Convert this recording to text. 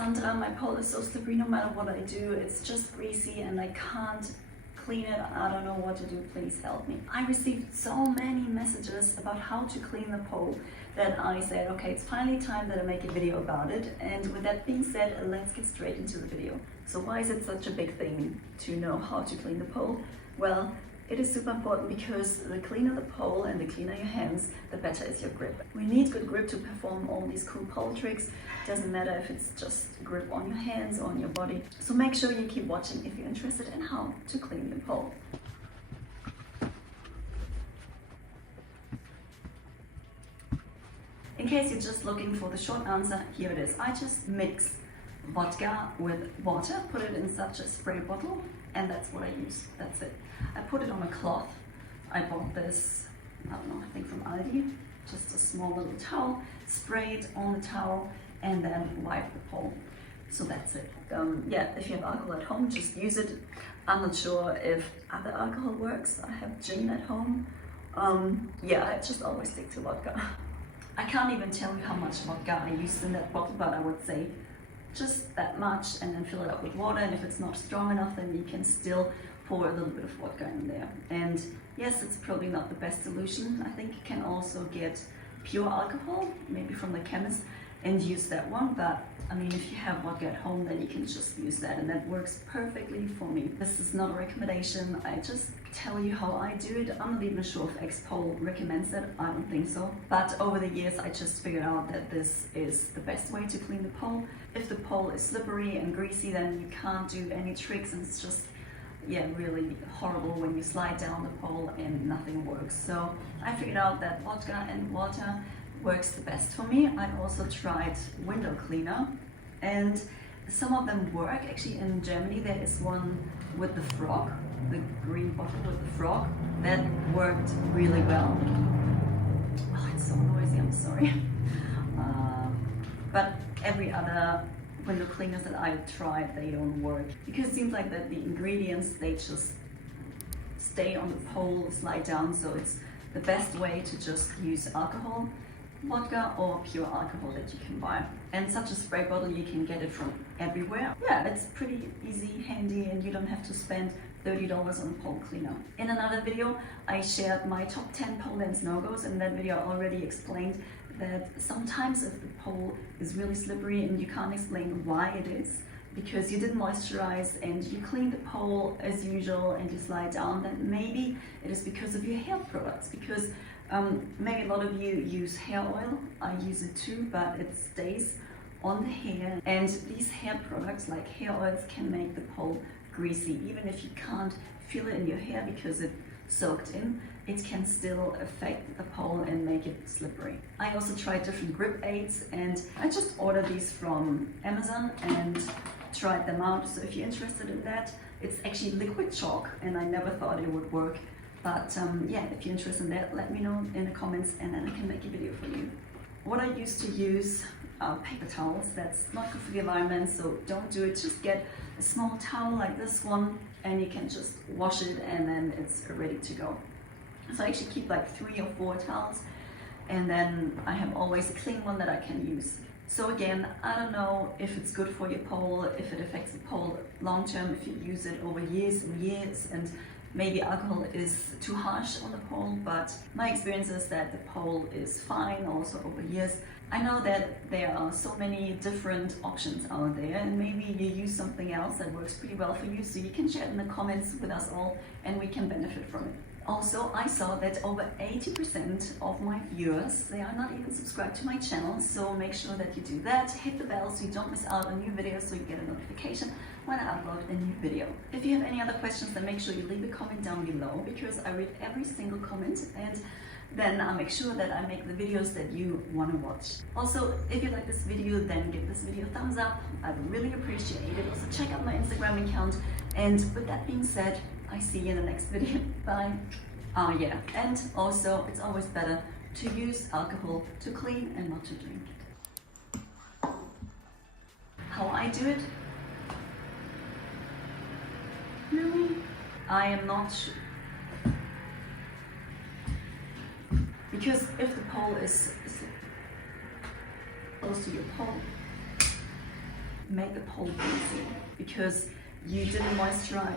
Sandra, my pole is so slippery no matter what I do. It's just greasy and I can't clean it. I don't know what to do. Please help me. I received so many messages about how to clean the pole that I said, okay, it's finally time that I make a video about it. And with that being said, let's get straight into the video. So why is it such a big thing to know how to clean the pole? Well, it is super important because the cleaner the pole and the cleaner your hands, the better is your grip. We need good grip to perform all these cool pole tricks. Doesn't matter if it's just grip on your hands or on your body. So make sure you keep watching if you're interested in how to clean your pole. In case you're just looking for the short answer, here it is. I just mix vodka with water, put it in such a spray bottle, and that's what I use. That's it. I put it on a cloth. I bought this, I don't know, I think from Aldi. Just a small little towel, spray it on the towel, and then wipe the pole. So that's it. Yeah, if you have alcohol at home, just use it. I'm not sure if other alcohol works. I have gin at home. Yeah, I just always stick to vodka. I can't even tell you how much vodka I used in that bottle, but I would say just that much, and then fill it up with water. And if it's not strong enough, then you can still pour a little bit of vodka in there. And yes, it's probably not the best solution. I think you can also get pure alcohol, maybe from the chemist, and use that one. But I mean, if you have vodka at home, then you can just use that, and that works perfectly for me. This is not a recommendation. I just tell you how I do it. I'm not even sure if X-Pole recommends it. I don't think so. But over the years, I just figured out that this is the best way to clean the pole. If the pole is slippery and greasy, then you can't do any tricks, and it's just, yeah, really horrible when you slide down the pole and nothing works. So I figured out that vodka and water works the best for me. I also tried window cleaner, and some of them work. Actually, in Germany there is one with the frog, the green bottle with the frog, that worked really well. Oh, it's so noisy, I'm sorry. But every other window cleaners that I've tried, they don't work, because it seems like that the ingredients, they just stay on the pole, slide down. So it's the best way to just use alcohol, vodka or pure alcohol that you can buy. And such a spray bottle, you can get it from everywhere. Yeah, it's pretty easy, handy, and you don't have to spend $30 on a pole cleaner. In another video, I shared my top 10 pole dance no-goes. In that video, I already explained that sometimes if the pole is really slippery and you can't explain why it is, because you didn't moisturize and you clean the pole as usual and you slide down, then maybe it is because of your hair products. Because maybe a lot of you use hair oil. I use it too, but it stays on the hair. And these hair products, like hair oils, can make the pole greasy. Even if you can't feel it in your hair because it soaked in, it can still affect the pole and make it slippery. I also tried different grip aids, and I just ordered these from Amazon and tried them out. So if you're interested in that, it's actually liquid chalk, and I never thought it would work. But yeah, if you're interested in that, let me know in the comments, and then I can make a video for you. What I used to use are paper towels. That's not good for the environment, so don't do it. Just get a small towel like this one, and you can just wash it, and then it's ready to go. So I actually keep like 3 or 4 towels, and then I have always a clean one that I can use. So again, I don't know if it's good for your pole, if it affects the pole long term, if you use it over years and years, and maybe alcohol is too harsh on the pole, but my experience is that the pole is fine also over years. I know that there are so many different options out there, and maybe you use something else that works pretty well for you, so you can share it in the comments with us all and we can benefit from it. Also, I saw that over 80% of my viewers, they are not even subscribed to my channel, so make sure that you do that. Hit the bell so you don't miss out on new videos, so you get a notification when I upload a new video. If you have any other questions, then make sure you leave a comment down below, because I read every single comment, and then I'll make sure that I make the videos that you want to watch. Also, if you like this video, then give this video a thumbs up. I would really appreciate it. Also, check out my Instagram account. And with that being said, I see you in the next video. Bye. Yeah, and also it's always better to use alcohol to clean and not to drink it. How I do it? Really? I am not sure. Because if the pole is close to your pole, make the pole greasy because you didn't moisturize